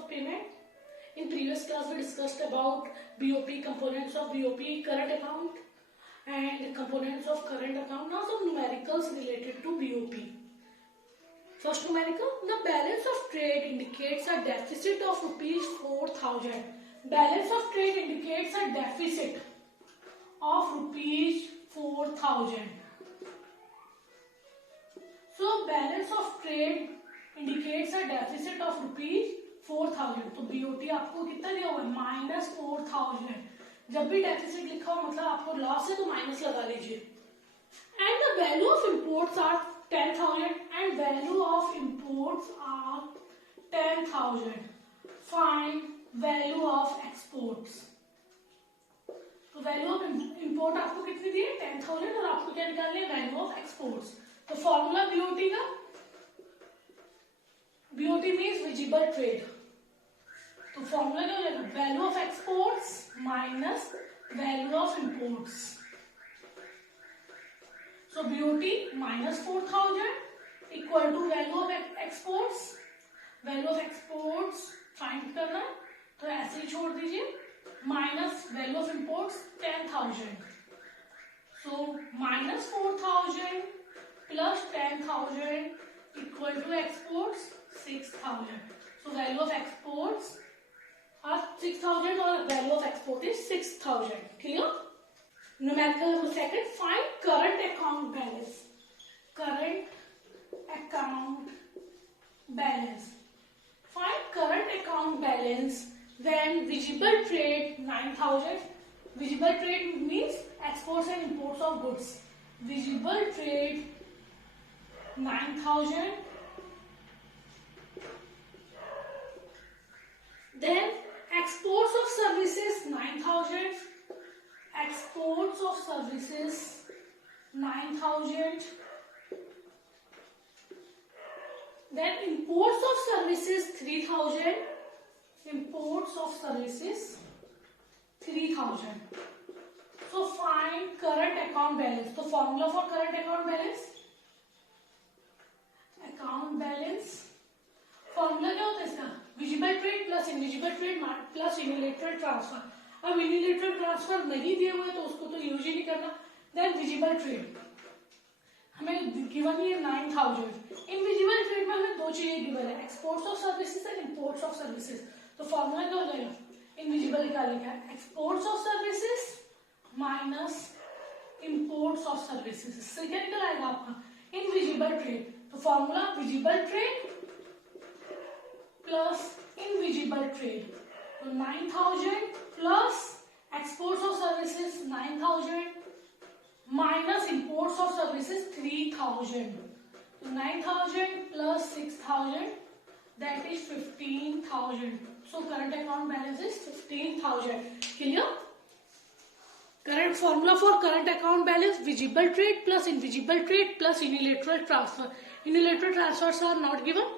of payment. In previous class we discussed about BOP, components of BOP, current account and components of current account. Now some numericals related to BOP. First numerical, the balance of trade indicates a deficit of rupees 4,000. Balance of trade indicates a deficit of rupees 4,000. So balance of trade indicates a deficit of rupees 4,000. तो BOT आपको कितना दिया हुआ है? -4,000. जब भी deficit लिखा हो मतलब आपको लॉस है तो माइनस लगा लीजिए. And the value of imports are 10,000 and value of imports are 10,000. Find value of exports. तो वैल्यू ऑफ इंपोर्ट आपको कितनी दी है? 10,000 और आपको क्या निकालनी है? Value of exports. तो फॉर्मूला BOT का, BOT मीन्स विजिबल ट्रेड. तो फॉर्मूला क्या हो जाएगा? Value of exports minus value of imports. So BOT -4,000 equal to value of exports. Value of exports find करना है तो ऐसे ही छोड़ दीजिए. Minus value of imports 10,000. So -4,000 plus 10,000 equal to exports 6,000. So value of exports are 6,000 और value of export is 6,000. Clear? Numerical number second, find current account balance. Current account balance. Find current account balance when visible trade 9,000. Visible trade means exports and imports of goods. Visible trade 9,000. Then exports of services 9,000. Exports of services 9,000. Then imports of services 3,000. Imports of services 3,000. So find current account balance. So formula for current account balance, account balance formula क्या होता है इसका? Visible trade plus invisible trade plus unilateral transfer. अब unilateral transfer नहीं दिए हुए तो उसको तो यूज ही नहीं करना. देन विजिबल ट्रेड हमें गिवन है 9,000. इनविजिबल ट्रेड में हमें दो चीजें गिवन है, exports of services and imports of services. तो फॉर्मूला क्या हो जाएगा? इनविजिबल निकालने का exports of services minus imports of services. इससे क्या निकल आएगा आपका? Invisible trade. तो formula visible trade plus invisible trade. तो 9,000 plus exports of services 9,000 minus imports of services 3,000. So 9,000 plus 6,000, that is 15,000. So current account balance is 15,000. Clear? Current formula for current account balance: visible trade plus invisible trade plus unilateral transfer. Unilateral transfers are not given.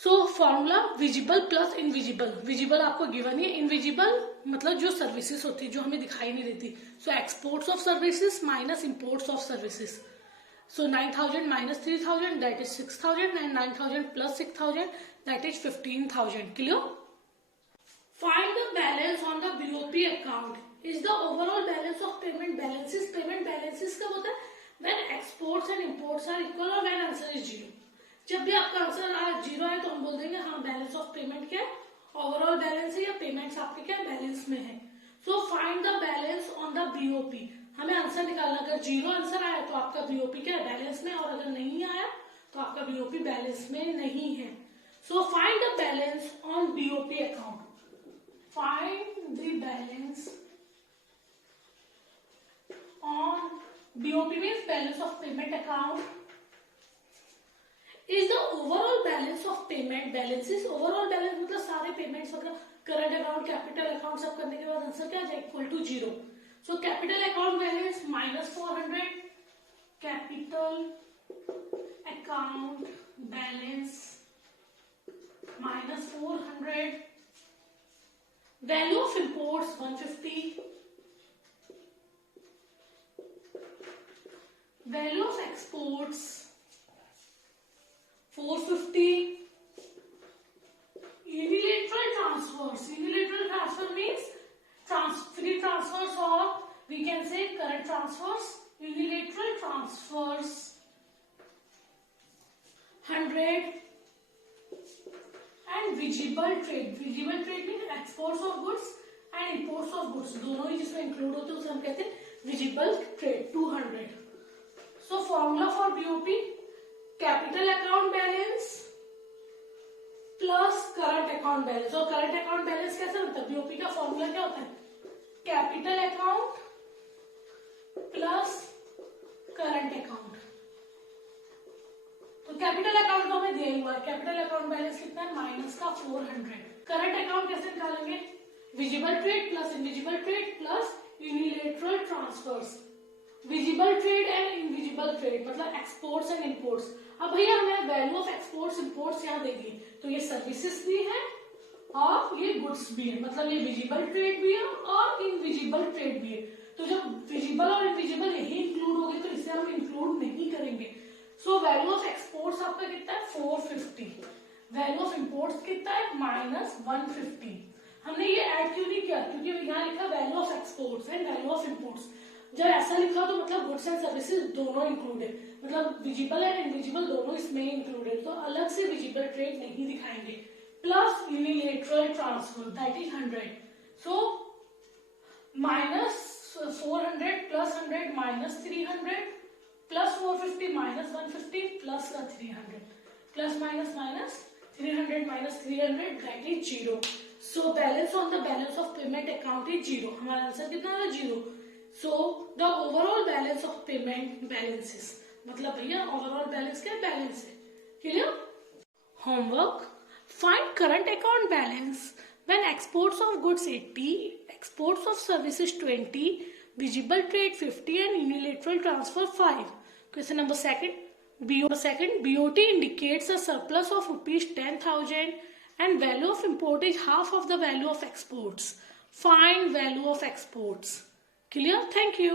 So formula visible plus invisible. Visible आपको given है, invisible मतलब जो services होती है जो हमें दिखाई नहीं देती. So exports of services minus imports of services. So 9,000 minus 3,000 that is 6,000 and 9,000 plus 6,000 that is 15,000. Clear? Find the balance on the BOP account is the overall balance of payment balances. Payment balances कब होता है? When exports and imports are equal और when answer is 0. जब भी आपका answer 0 है तो हम बोल देंगे हाँ बैलेंस ऑफ पेमेंट क्या है? ओवरऑल बैलेंस है या पेमेंट्स आपके क्या बैलेंस में है. So find the balance on the BOP. हमें आंसर निकालना, अगर 0 आंसर आया तो आपका BOP क्या है? बैलेंस में. और अगर नहीं आया तो आपका BOP बैलेंस में नहीं है. So find the balance on BOP account. Find the balance on BOP means balance of payment account is the overall balance of payment balances. overall balance मतलब सारे पेमेंट्स मतलब करंट अकाउंट कैपिटल अकाउंट सब करने के बाद answer क्या आ जाए? Equal to 0. So capital account balance -400. Capital account balance -400. Value of imports 150. Value of exports 450. Unilateral transfers, unilateral transfers 100, and visible trade. Visible trade means exports of goods and imports of goods, दोनों ही जिसमें include होते हैं उसे हम कहते हैं visible trade 200. So formula for BOP, capital account balance plus current account balance. और current account balance कैसे होता है? बीओपी का फॉर्मूला क्या होता है? Capital account plus current account. तो कैपिटल अकाउंट तो हमें दिया हुआ है, कैपिटल अकाउंट बैलेंस कितना है? माइनस का 400. करंट अकाउंट कैसे निकालेंगे? Visible trade plus invisible trade plus unilateral transfers. Visible trade and invisible trade मतलब एक्सपोर्ट्स एंड इंपोर्ट्स. अब भैया हमें वैल्यू ऑफ एक्सपोर्ट्स इंपोर्ट्स यहाँ देगी, तो ये सर्विसेज भी है और ये गुड्स भी है, मतलब ये विजिबल ट्रेड भी है और इनविजिबल ट्रेड भी है. तो जब विजिबल और इनविजिबल यही इंक्लूड हो गए तो इसे हम इंक्लूड नहीं करेंगे. सो वैल्यू ऑफ एक्सपोर्ट्स आपका कितना है? 450. वैल्यू ऑफ इंपोर्ट्स कितना है? माइनस 150. हमने ये ऐड क्यों नहीं किया? क्योंकि यहाँ लिखा value of exports and value of imports. जब ऐसा लिखा तो मतलब गुड्स एंड सर्विसेज दोनों इंक्लूड है, मतलब विजिबल एंड इनविजिबल दोनों इसमें इंक्लूड है, तो अलग से विजिबल ट्रेड नहीं दिखाएंगे. Plus unilateral transfer that is 100. So minus 400 plus 100 minus 300 plus 450 minus 150 plus 300 plus minus minus 300 minus 300 that is 0. So balance on the balance of payment account is 0. हमारा answer कितना है? 0. So the overall balance of payment balances, मतलब भैया overall balance क्या? Balance है. Clear? Homework, find current account balance when exports of goods 80, exports of services 20, visible trade 50 and unilateral transfer 5. Question number second, BOT indicates a surplus of rupees 10,000 and value of import is half of the value of exports. Find value of exports. Clear? Thank you.